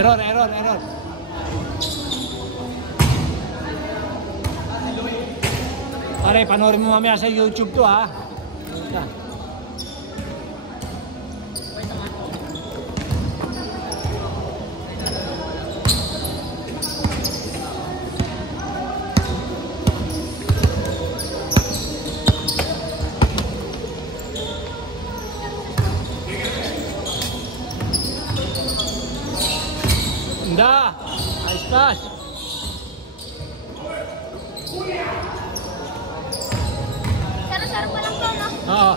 Error. Pare, panoorin mo mamaya sa YouTube to ha. Dah, nice pass. Saro-saro pa lang to, no? Oo.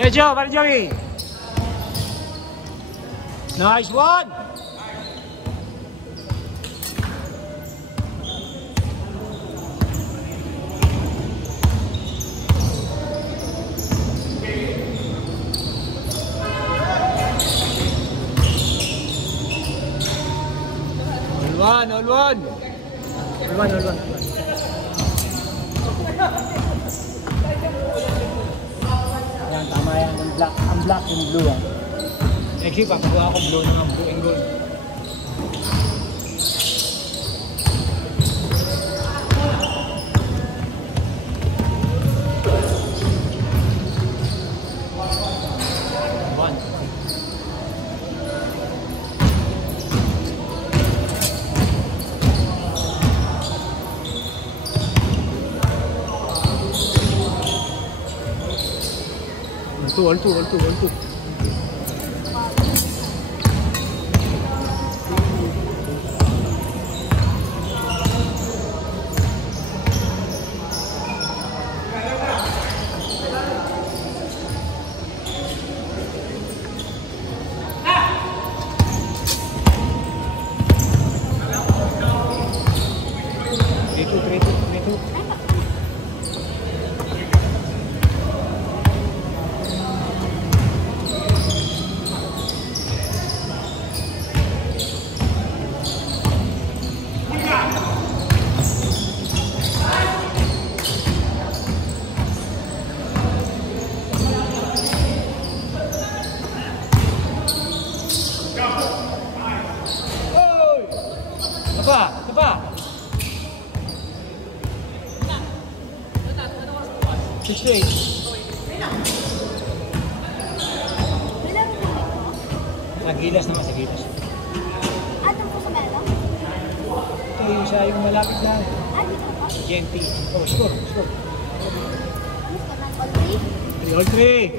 Hey Joe, balik Joey. Nice one. All one. Yan, tama yan. Ang black yung blue. Next week, papagawa ako blue ng blue and gold. All two. Apa? 6-8. Sa gilas naman, sa gilas. Ito po sa belo? Ito yung isa yung malapit na. Dito po? GNT. Oh, score. Ano score ng all 3? All 3.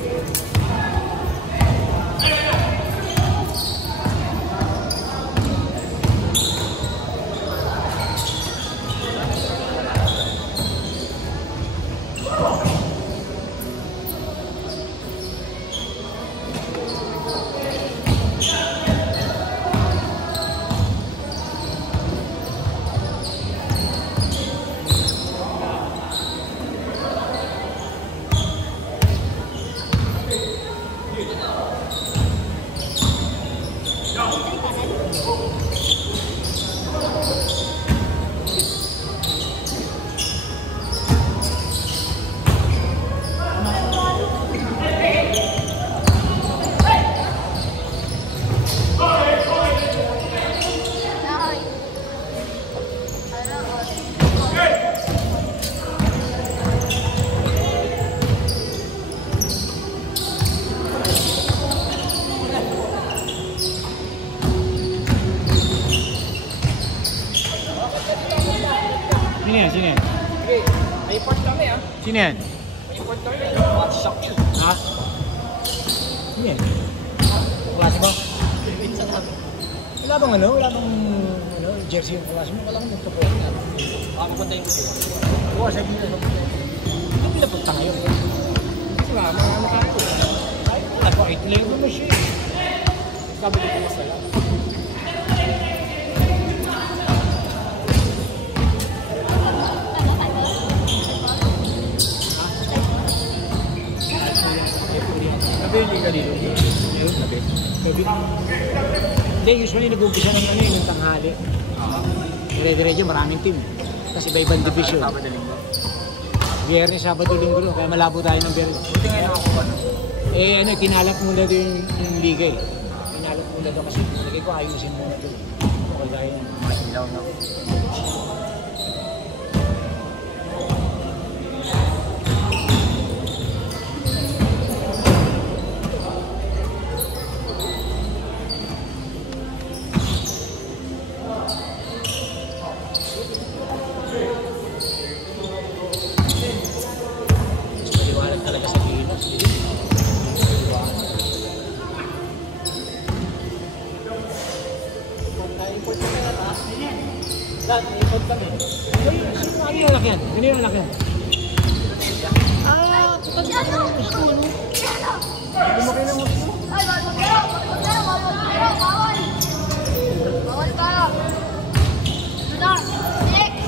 Sini. May import kami ah. Sino yan? May import kami. What shock yun. Ha? Sino yan? Klase mo? Minsan namin. Wala bang jersey yung klase mo? Wala kang nagtapo. Makapuntayin ko siya. Oo, sabi nila. Hindi pinapunta ngayon. Kasi mga kain ko. Ay, ako, itulay ko mo siya. Sabi ko mas wala. Hindi ka dito. Hindi, usually nag-umpisa ng tanghali. Dire-diretso, maraming team. Kasi iba-ibang division. Sabado linggo. Biyernes, Sabado, Linggo, no? Kaya malabo tayo ng biyernes. Buti ngayon nakakuha no? Kinalap muna doon yung liga eh. Kinalap muna doon kasi lagay ko ayusin muna doon. Okay, gaya na. Masilaw na. Maliwanag talaga sa Pilipinas. Lahat, ikot kami. Ano yung lakyan? Ano yung lakyan? Si ano? Si ano? Lumaki ng gusto. Ay, bawal kayo! Bawal! Bawal kayo! Sunod! Next!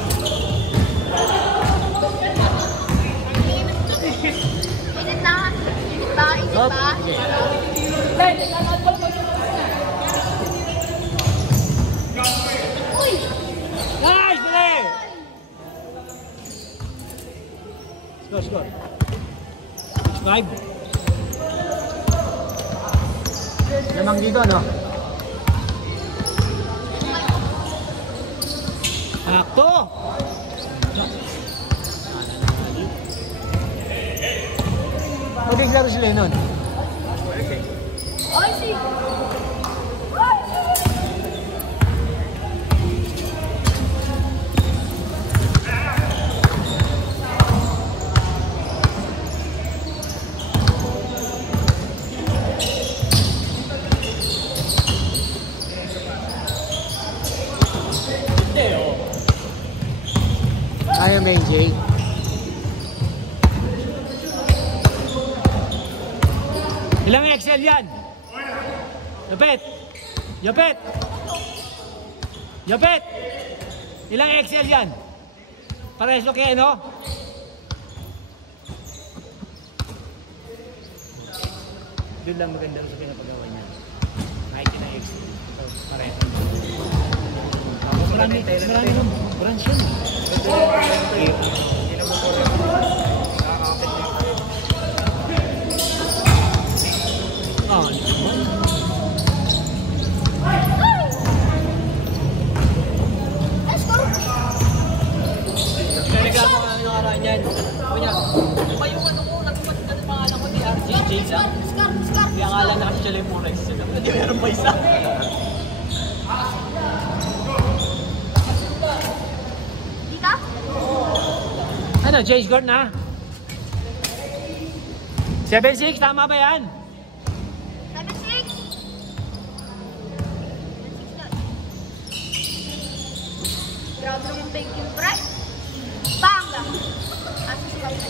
Init na! Init ba? Init ba? Uy! Nice! Dali! Score. 5. Lamang dito, no? Sakto! Maglaro sila nun. Ay, si! Kaya ba yung Jay? Ilang Excel yan? Yapet! Yapet! Yapet! Ilang Excel yan? Parehas lo kaya, no? Doon lang maganda sa pinapagawa niya. Kahit yun ang Excel. Parehas. Marami ng branch yun. Let's go! Reklamo nga ng nakaraan yan. Kuya, pa yung ano ko, nagpalit na pangalan ko ni RJ lang. Scar! Kaya akala na kasi siya lang yung Forex. Hindi meron pa isa. Dita? Ano, change court na? 7-6, tama ba yan? 7-6! 7-6 na. Grabe naman thank you, pre. Banga! Asa si Kaya?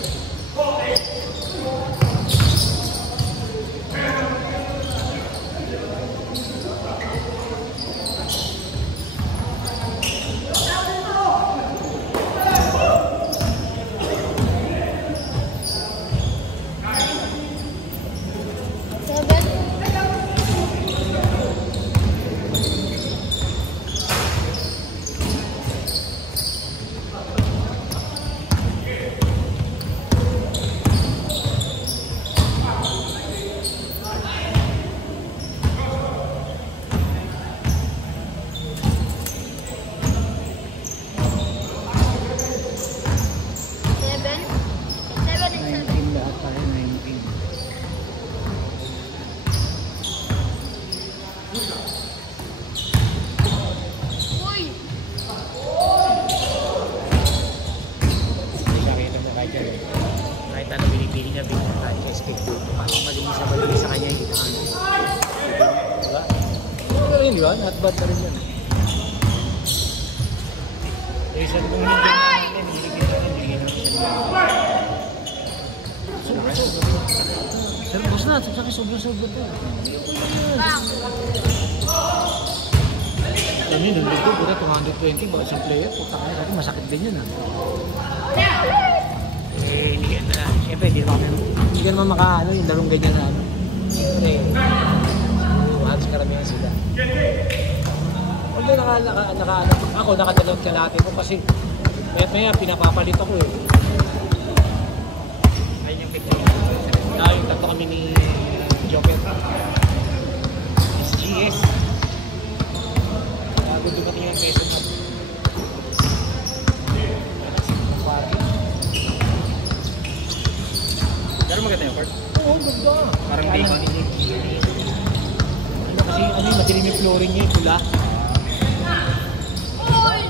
Lahat tayo 19. Uy! Hindi kakita mo kahit yan. Kahit ano binipili niya, binipili tayo sa SPQ. Paano malinis sa kanya yung itahan. Diba? Ano rin, di ba? Not bad na rin yan. Eh, sa nung hindi natin, niligyan natin siya. Pero boss na, sabi sobrang-sobrang to. Bang! Alam niyo, nung ko, puta 220, baka isang player, puta ka na, masakit din yun. Hindi ka na, siyempre, hindi ka naman makaano yung larong ganyan na ano. Siyempre, halos karamihan sila. Although Hindi, ako nakadalawang kalate ko kasi maya pinapapalit ako eh. Ayun yung pito. Yung tatlo kami ni Joker. SGS. Bago dumating yung peso na. Pero maganda yung court. Oo, ganda. Parang Kaya bacon. Ano kasi, madilim yung flooring niya, pula. Uy!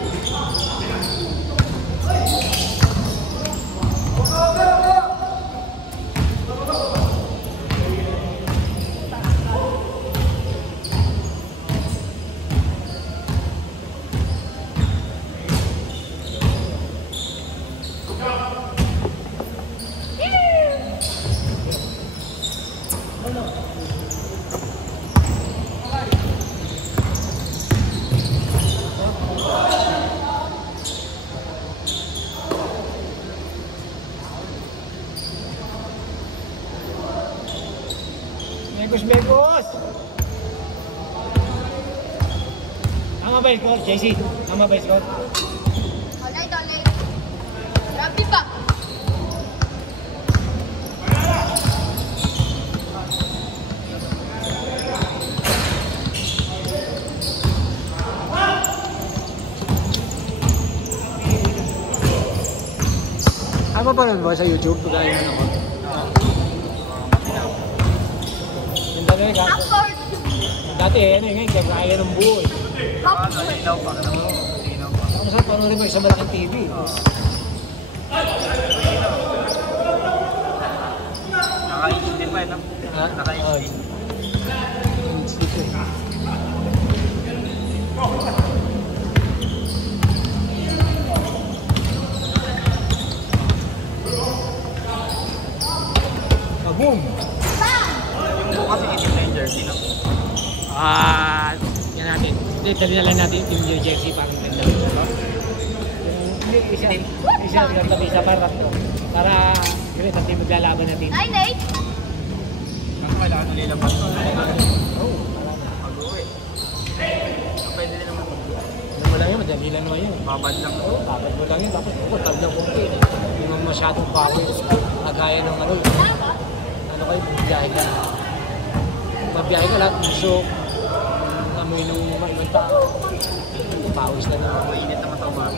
Megos! Tama ba yung score, JC? Tama ba yung score? Alay. Grabe ba? Ano pa nun ba sa YouTube? Pagkaya na ako. Yung dati ka. Afford. Dati ano yun, kaya ng buo eh. Nalinaw pa. Nalinaw pa. Ako saan paano rin mo sa malaking TV? Naka-HD pa yun. Ha? Naka-HD. Boom! Yung bukas yung itim na yung jersey no? Yan natin. Hindi, dali na lang natin yung New Jersey parang ganda. Hindi, isa para to. Para, yun, natin maglalaban natin. 9-8? Ang kailangan nalilabas ko. Oo, Mag-uwi. Pwede din naman. ano mo lang yun, madali lang naman yun. Babad lang. Babad mo lang yun, tapos talang kumpi. Hindi mo masyadong power. Kagaya ng ano, ano kayo, biyahe ka. Mabiyahe ka lahat, gusto, amoy ng ibang tao. Pawis na naman. Mainit naman ito mga.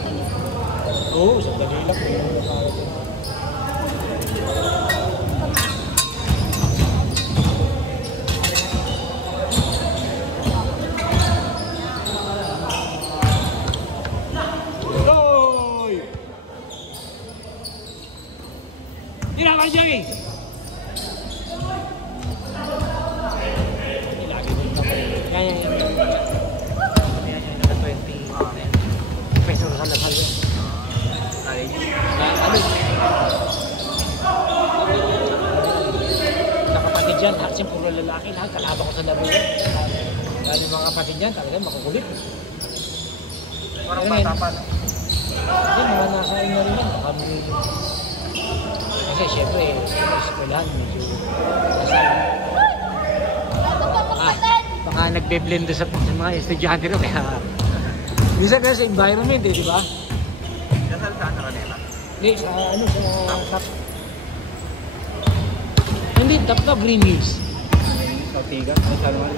Oo, sa dali lang. Hoy! Tira ka dyan eh! Yan. Naka-20 peso sa lasal. Ano? Nakapatid yan, lahat siyang puro lalaki, lahat kalaban ko sa laro. Dahil yung mga kapatid yan, talagang makukulit. Parang bata pa. Hindi, mga nasa inyo rin yan, nakamuli. Kasi syempre, eskwelahan, medyo baka nagbe-blend sa mga estudyante rin, kaya minsan kasi sa environment eh, di ba? Dasal saan na kanila? Hindi, sa ano, sa hindi, top Green Hills. Sa Tiga? Sa San Juan?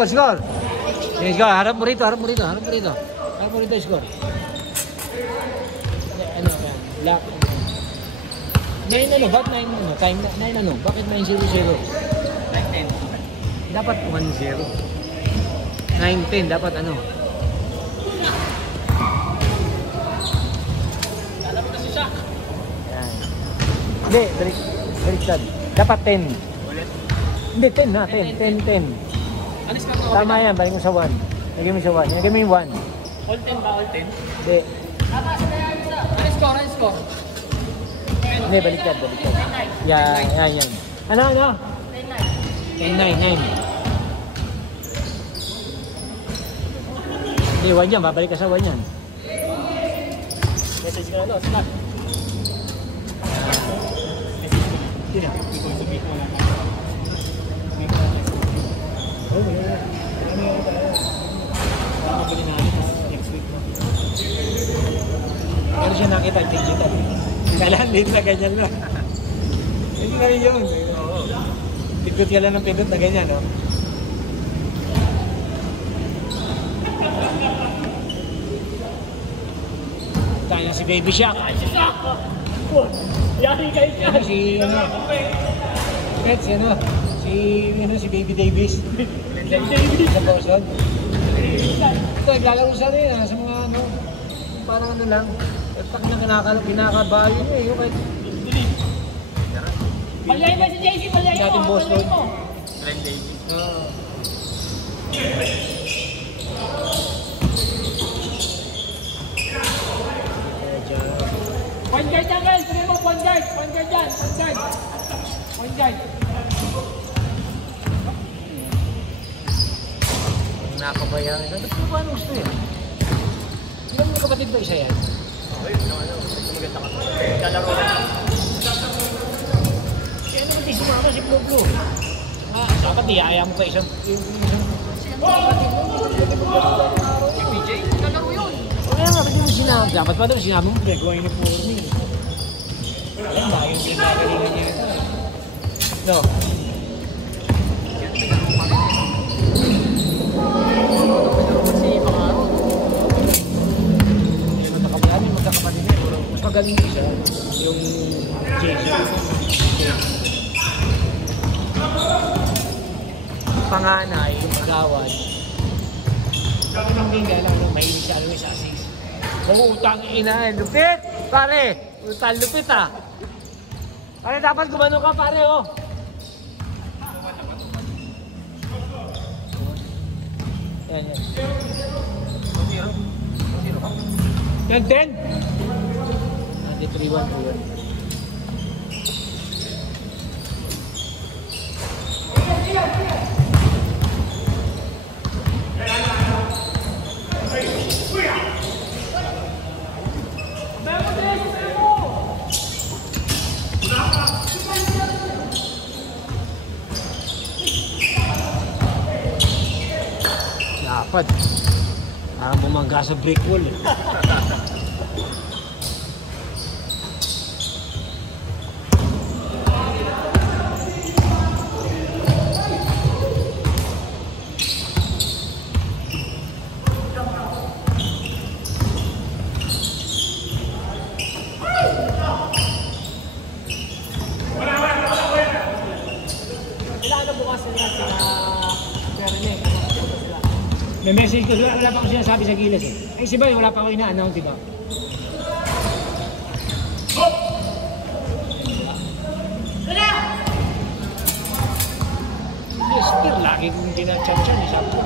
Score! Sige, score. Harap mo rito. Harap mo rito, score. Ano, yan. Black. 9 ano? Ba't 9 ano? Time 9 ano? Bakit 9-0-0? 9-10. Dapat 1-0. 9-10. Dapat ano? Lalapit na si Shaq. Yan. Hindi, baliktad. Dapat 10. Ulit. Hindi, 10 na. 10. Alis ka to. Tama yan, balik mo sa 1. Lagay mo sa 1. Lagay mo yung 1. All 10 ba? All 10? Hindi. Tataas na yan isa. Ano score? Hindi, baliktad. Yan. Ano? 10-9. Hindi, 1 yan. Babalik ka sa 1 yan. Message ka na, Slack. Sino? Pero siya nakita digital. Kailangan din na ganyan lang. Hindi na rin yun. Pindot ka lang ng pindot na ganyan, no? Tayo na si Baby Shack. Yari kayo dyan. Si Pets, si Baby Davis. Sa Boston. Ito, naglalaro siya rin sa mga parang ano lang. Tak na kinakabayo niya eh. Kahit Malay mo si JC, malay mo. natin Boston. Glenn Davis. Point guard yan guys, pwede mo point guard dyan, point guard. Nakabayan. Ano ba ano gusto yan? Ilan mo kapatid ba isa yan? Maganda ka. Lalaro ka. Kaya naman di sumama si Blue. Dapat iyaya mo pa isang PJ, lalaro yun. kaya nga, ba't yung sinabi? Dapat pa doon sinabi mo, gagawa yung uniforme. Alam ba, yung pinagalingan niya ito. No. Magkakapatid niya, mas magaling din siya. Yung Jason. Panganay, yung magawad. Bakit nang hindi alam mo, mahilig siya always assist. Utang ina, lupit! Pare! Utang lupit ah! Pare, dapat gumano ka pare oh! Yan. 10-10? 93-1 po yun. Dapat. Parang bumangga sa brick wall eh. May message ko, wala pa ako sinasabi sa Gilas eh. Ay si Bay, wala pa ako ina-announce, diba? Yes, pero lagi kong tinachan-chan eh. Sabi ko,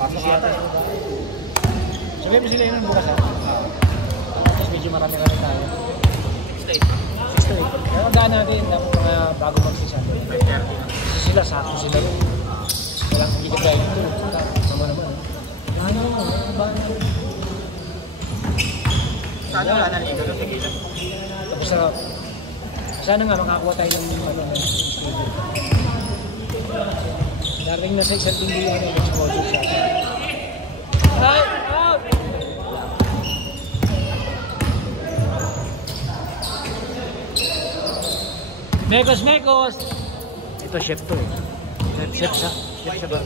bakit siya tayo? Sabi mo sila yun ang bukas ha? Tapos medyo marami-rami tayo. 6 to 8. Pero ang daan natin, mga bago magsisabi. Sila, sakto sila rin. Walang hindi ka ito. Sama naman. Ano ba? Sana wala na liga doon sa gila. Tapos sana nga makakuha tayo ng ano. Daring na sa isang tingin yung exposure siya. Right! Out! Mekos! Ito chef to eh. Chef siya. Chef siya ba?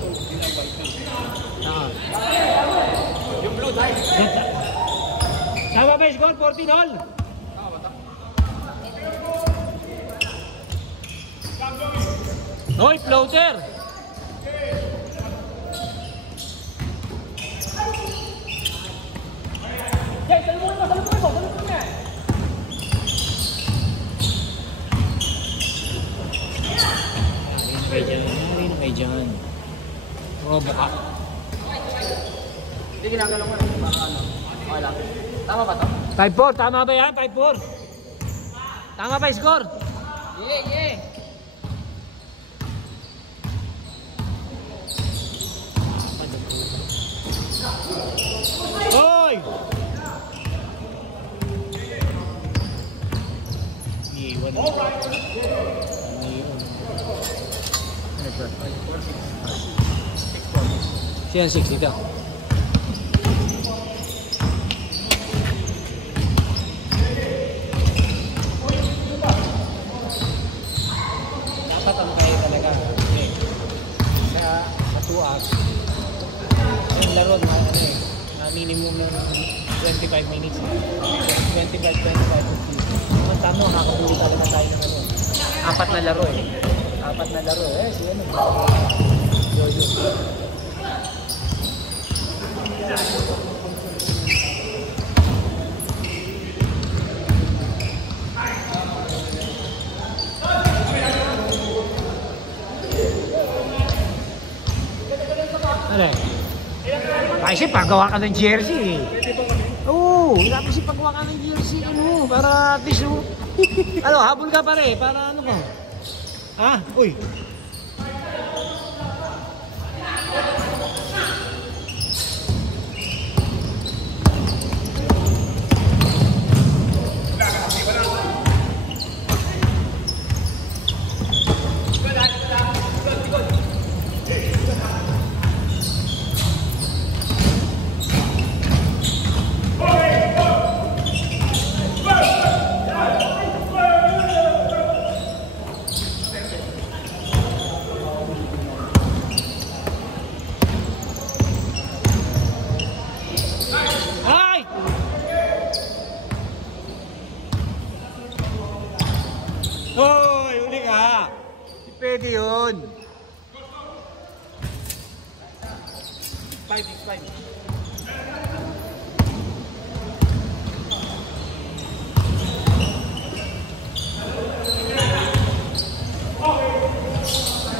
Yung blue tie. Tama ba yung score? 14-all? Hoy, floater! Hey, salubungin mo! Kay John. Oh, baka. Hindi ginagalaw mo. Okay lang. Tama ba to? 5-4, tama ba yan? 5-4. Tama ba yung score? Yeah. Hoy! Iiwan. Siya 60 daw. Dapat ang kaya talaga. Okay. Sa 2 hours. Yung laro na minimum ng 25 minutes. 25, 50. Ang tama, makakabuli talaga tayo ng ano. 4 na laro eh. 4 na laro eh. Siya ano. Jojo. Ano eh? Kasi paggawa ka ng jersey. Oo, kasi paggawa ka ng jersey mo para at least ano, habol ka pare, para ano mo? Ha? Uy. Hoy, uli ka. Pwede yun. 5.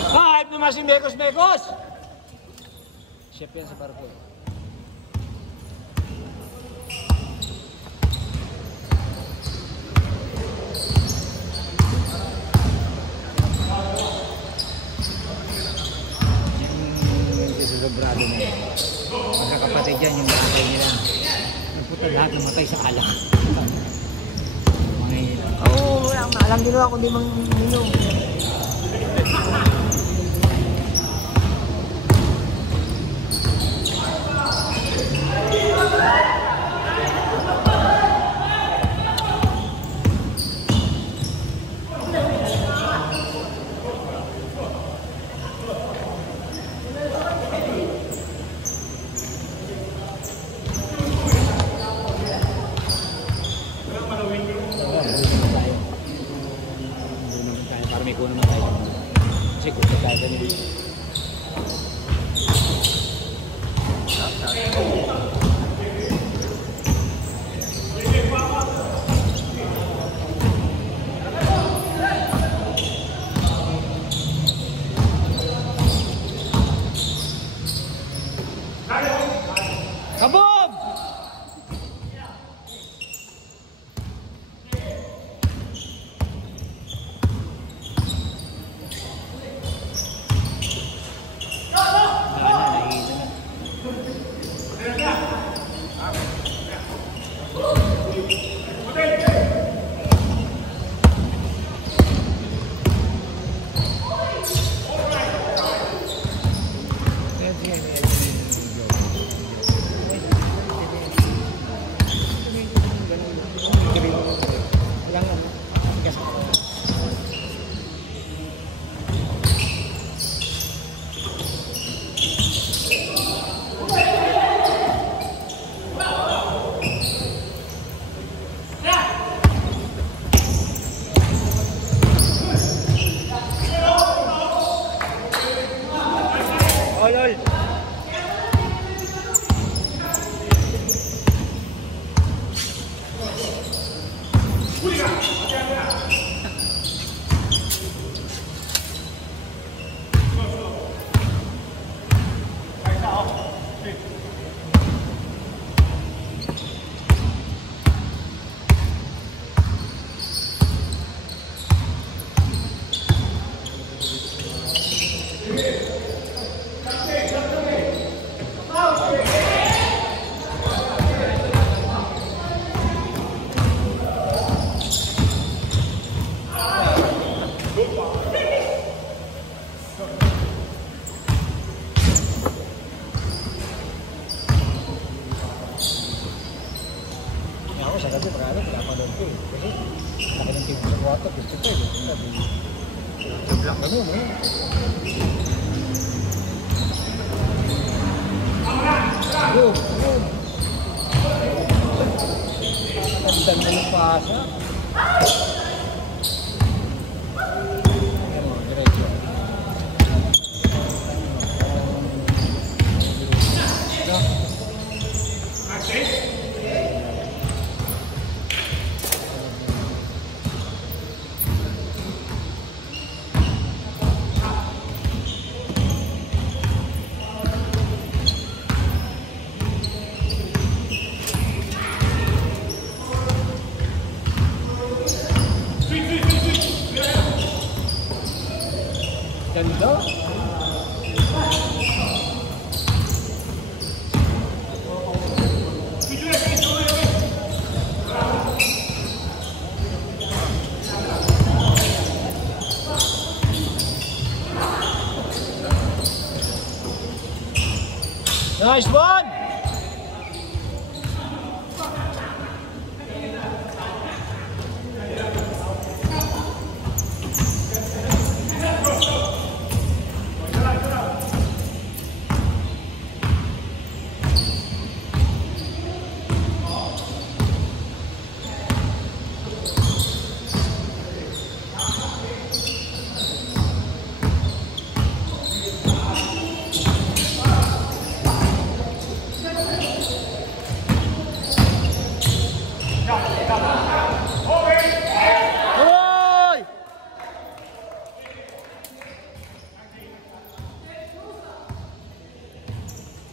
Hype naman si Mekos. Chef yan sa barko. Sobrado na yan. Magkakapatid yan yung nakakay nila. Nagpunta lahat namatay sa alak. Mga yun. Oo, alam din ako kundi mang minum. Para may kuno naman tayo. Kasi kung tayo ganun. Kabob! Wata, gusto ko eh. Sablang ka nun, eh. Boom! Boom! Tandaan mo yung pasa. Ano, diretso. No? Ganda. Nice one!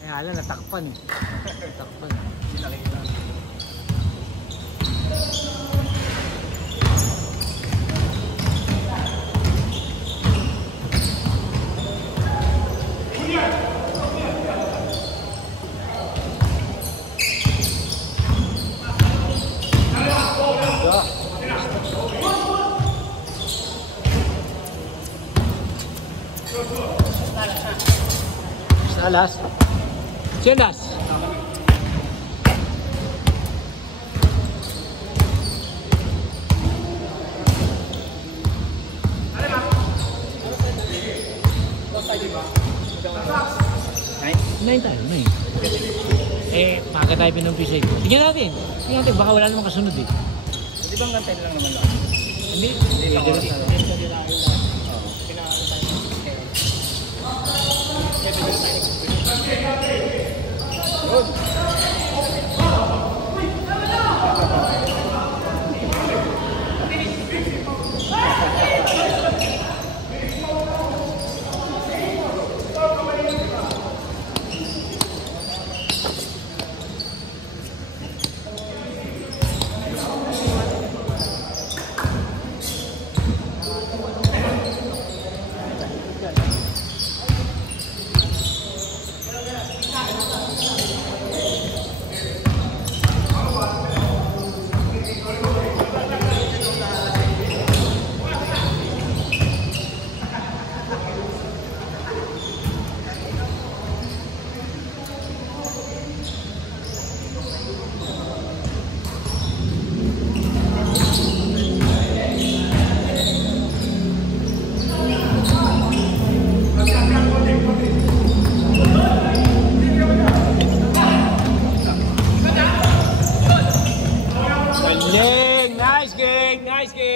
Kaya lang, natakpan. Natakpan. Salas. Salas. Nine tayo, nine. Maaga tayo pinumpisay. Tingnan natin. Tingnan natin, baka wala namang kasunod eh. Di ba hanggang 10 lang naman lang? Hindi. Nice game.